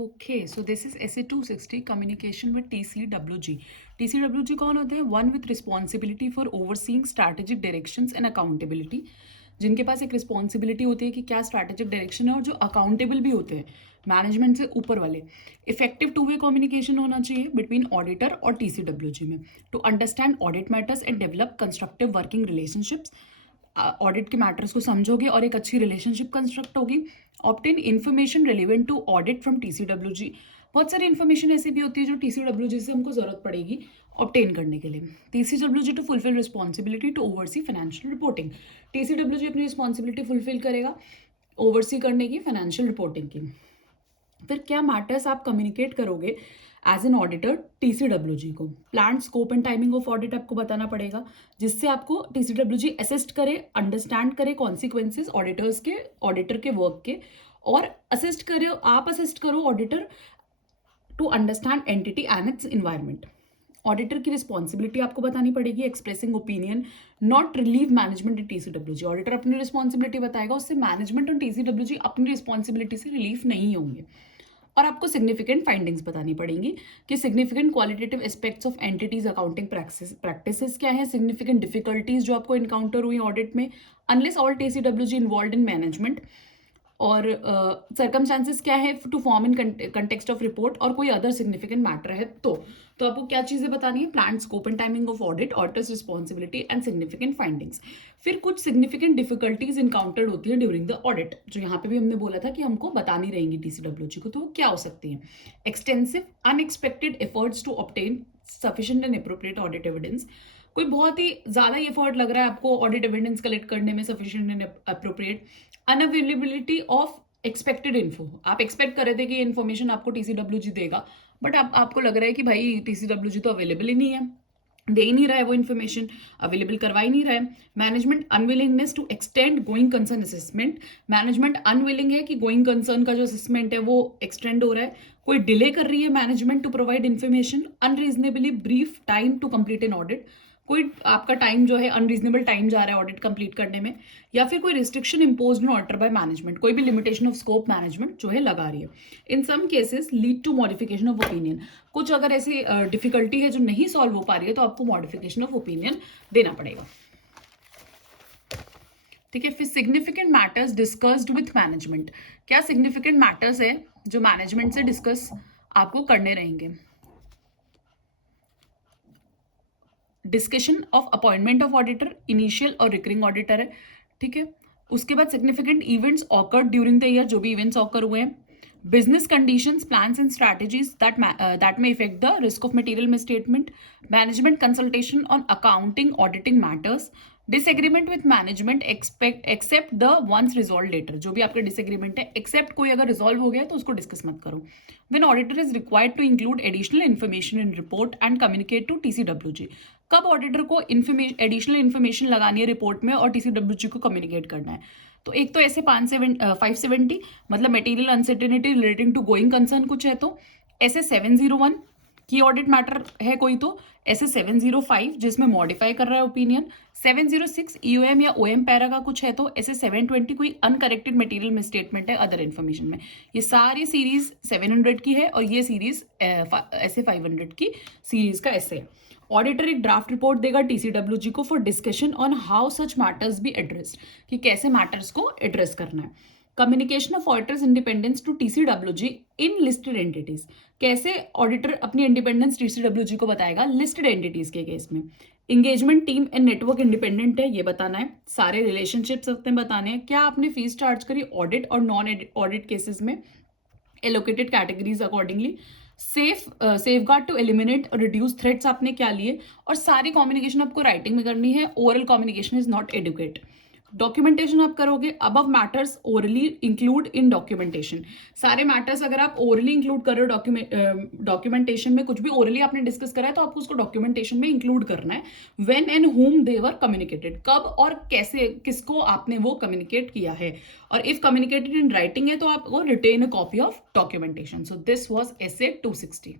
Okay, so this is SA 260 communication with TCWG. TCWG कौन होते हैं? One with responsibility for overseeing strategic directions and accountability, जिनके पास एक responsibility होती है कि क्या स्ट्रैटेजिक डायरेक्शन है, और जो अकाउंटेबल भी होते हैं मैनेजमेंट से ऊपर वाले. इफेक्टिव टू वे कम्युनिकेशन होना चाहिए बिटवीन ऑडिटर और TCWG में to understand audit matters and develop constructive working relationships. Audit के मैटर्स को समझोगे और एक अच्छी रिलेशनशिप कंस्ट्रक्ट होगी. Obtain information relevant to audit from TCWG. बहुत सारी इन्फॉर्मेशन ऐसी भी होती है जो TCWG से हमको जरूरत पड़ेगी ऑब्टेन करने के लिए. TCWG to fulfil responsibility to oversee financial reporting. TCWG अपनी रिस्पॉन्सिबिलिटी फुलफिल करेगा ओवरसी करने की फाइनेंशियल रिपोर्टिंग की. फिर क्या मैटर्स आप कम्युनिकेट करोगे एज एन ऑडिटर TCWG को? Plan scope and timing of audit आपको बताना पड़ेगा, जिससे आपको TCWG असिस्ट करे, अंडरस्टैंड करे कॉन्सिक्वेंसेज ऑडिटर के वर्क के, और आप असिस्ट करो auditor to understand entity and its environment. Auditor की रिस्पॉन्सिबिलिटी आपको बतानी पड़ेगी, expressing opinion, not relieve management in TCWG. Auditor अपनी रिस्पॉन्सिबिलिटी बताएगा, उससे मैनेजमेंट और TCWG अपनी रिस्पॉन्सिबिलिटी से रिलीफ नहीं होंगे. और आपको सिग्निफिकेंट फाइंडिंग्स बतानी पड़ेंगी कि significant qualitative aspects of entities accounting practices क्या है, सिग्निफिकेंट डिफिकल्टीज जो आपको इनकाउंटर हुई ऑडिट में, unless all TCWG involve in management, और सर्कमस्टांसेस क्या है to form in context of report, और कोई अदर सिग्निफिकेंट मैटर है तो आपको क्या चीजें बतानी है? Plan scope and timing of audit, auditors responsibility and significant findings. फिर कुछ सिग्निफिकेंट डिफिकल्टीज इनकाउंटर्ड होती है ड्यूरिंग द ऑडिट, जो यहाँ पे भी हमने बोला था कि हमको बतानी रहेंगी TCWG को. तो क्या हो सकती है? Extensive unexpected efforts to obtain sufficient and appropriate audit evidence. कोई बहुत ही ज्यादा एफर्ट लग रहा है आपको ऑडिट एविडेंस कलेक्ट करने में, sufficient and appropriate. Unavailability of expected info. आप एक्सपेक्ट कर रहे थे कि ये इन्फॉर्मेशन आपको TCWG देगा, बट आपको लग रहा है कि भाई TCWG तो अवेलेबल ही नहीं है, दे ही नहीं रहा है वो इन्फॉर्मेशन, अवेलेबल करवा ही नहीं रहा है. Management unwillingness to extend going concern assessment. Management unwilling है कि गोइंग कंसर्न का जो असेसमेंट है वो एक्सटेंड हो रहा है. कोई डिले कर रही है management to provide information. Unreasonably brief time to complete an audit. कोई आपका टाइम जो है अनरीजनेबल टाइम जा रहा है ऑडिट कंप्लीट करने में, या फिर कोई restriction imposed on auditor by management, कोई भी लिमिटेशन ऑफ स्कोप मैनेजमेंट जो है लगा रही है. In some cases lead to modification of opinion. कुछ अगर ऐसी डिफिकल्टी है जो नहीं सॉल्व हो पा रही है तो आपको मॉडिफिकेशन ऑफ ओपिनियन देना पड़ेगा. ठीक है. फिर significant matters discussed with management. क्या सिग्निफिकेंट मैटर्स है जो मैनेजमेंट से डिस्कस आपको करने रहेंगे? Discussion of appointment of auditor, initial और रिकरिंग ऑडिटर है. ठीक है. उसके बाद significant events occurred during the year, जो भी इवेंट्स ऑकर हुए हैं. Business conditions, plans and strategies that में effect the risk of material misstatement. Management consultation on accounting auditing matters. Disagreement with management except the ones resolve letter. जो भी आपका disagreement है, accept कोई अगर रिजॉल्व हो गया तो उसको डिस्कस मत करो. When auditor is required to include additional information in report and communicate to TCWG. कब ऑडिटर को एडिशनल इन्फॉर्मेशन लगानी है रिपोर्ट में और TCWG को कम्युनिकेट करना है? तो एक तो ऐसे 570 मतलब material uncertainty relating to going concern कुछ है तो. ऐसे 701 की ऑडिट मैटर है कोई तो. ऐसे 705 जिसमें मॉडिफाई कर रहा है ओपिनियन. 706 EOM या OM पैरा का कुछ है तो. ऐसे 720 कोई अनकरेक्टेड मटेरियल मिसस्टेटमेंट है अदर इन्फॉर्मेशन में. ये सारी सीरीज 700 की है और ये सीरीज ऐसे 500 की सीरीज का ऐसे. ऑडिटर एक ड्राफ्ट रिपोर्ट देगा TCWG को for discussion on how such matters be addressed, कि कैसे मैटर्स को एड्रेस करना है. Communication of auditors independence to TCWG in listed entities. कैसे ऑडिटर अपनी इंडिपेंडेंस TCWG को बताएगा लिस्टेड एंटिटीज के केस में. Engagement team and network independent है, ये बताना है. सारे रिलेशनशिप्स अपने बताने हैं. क्या आपने फीस चार्ज करी ऑडिट और नॉन ऑडिट केसेस में, allocated categories accordingly. Safeguard to eliminate reduce threats आपने क्या लिए. और सारी कम्युनिकेशन आपको राइटिंग में करनी है. Oral communication is not adequate. Documentation आप करोगे. Above matters orally include in documentation. सारे मैटर्स अगर आप ओरली इंक्लूड कर रहे हो डॉक्यूमेंटेशन में, कुछ भी ओरली आपने डिस्कस करा है तो आपको उसको डॉक्यूमेंटेशन में इंक्लूड करना है. When and whom they were communicated, कब और कैसे किसको आपने वो कम्युनिकेट किया है. और इफ कम्युनिकेटेड इन राइटिंग है तो आपको retain a copy of documentation. So this was SA 260.